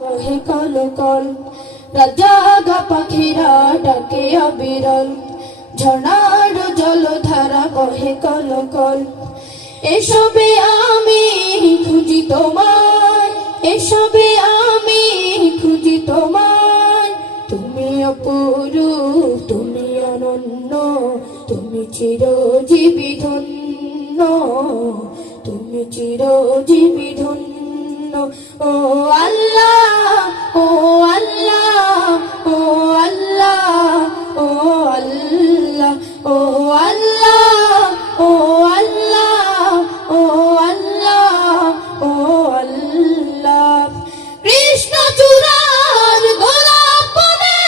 কহে call call রাজাগা পাখিরা ডাকে অবিরল ঝর্ণার জলধারা বহে কল কল। এসবে আমি খুঁজি তোমায়, এসবে আমি খুঁজি তোমায়। তুমি অপরূপ, তুমি অনন্য, তুমি চিরজীবী ধন্য, তুমি চিরজীবী ধন্য। ও আল্লাহ, ও আল্লাহ, ও আল্লাহ, ও আল্লাহ, ও আল্লাহ, ও আল্লাহ, ও আল্লাহ, ও আল্লাহ। কৃষ্ণ চূড়ার গোলাপ বনে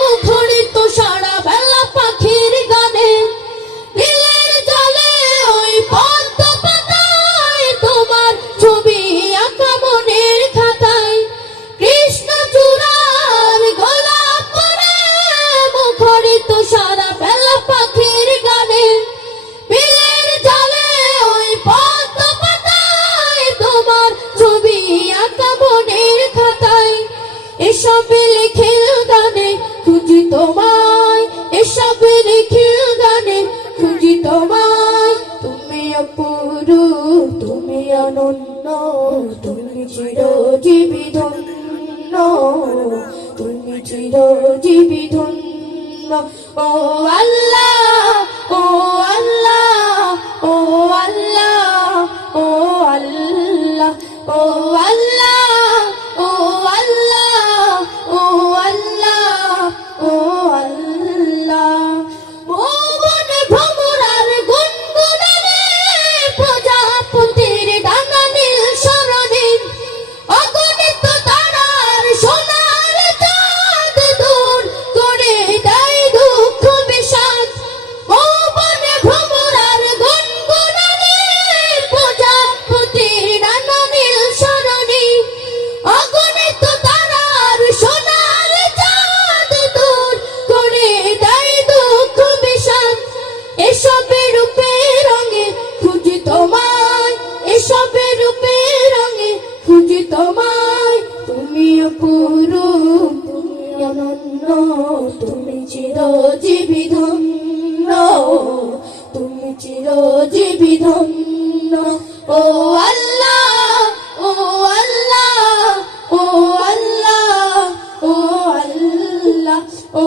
মুখরিত সারা বেলা পাখির গানে। বিলের জলে ওই পদ্ম পাতায় তোমার ছবি আঁকা মনের খাতায়। কৃষ্ণ চূড়ার গোলাপ বনে মুখরিত সারা বেলা পাখির গানে। বিলের জলে ওই পদ্ম পাতায় তোমার ছবি আঁকা মনের খাতায়। এসব লিখিল গানে খুঁজি তোমায়, এসব লিখিল গানে খুঁজি তোমায়। তুমি অপরূপ, তুমি অনন্য, তুমি চিরজীবী ধন্য, তুমি চিরজীবী ধন্য। ও আল্লাহ, ও আল্লাহ, ও আল্লাহ, ও আল্লাহ, ও আল্লাহ, ও আল্লাহ, ও আল্লাহ, ও আল্লাহ। ভুবন ভ্রমরার গুনগুনানে প্রজাপতির ডানা নীল সরণি। অগণিত তারার সোনার চাঁদ দূর করে দেয় দুঃখ বিষাদ। ভুবন ভ্রমরার গুনগুনানে প্রজাপতির ডানা নীল সরণি। অগণিত তারার সোনার চাঁদ দূর করে দেয় দুঃখ বিষাদ। এসবে রূপে রঙে খুঁজি তোমায়, এসবে রূপে রঙে খুঁজি তোমায়। তুমি অপরূপ, তুমি অনন্য, তুমি চিরজীবী ধন্য, তুমি চিরজীবী ধন্য। ও আল্লাহ, ও আল্লাহ, ও আল্লাহ, ও আল্লাহ, ও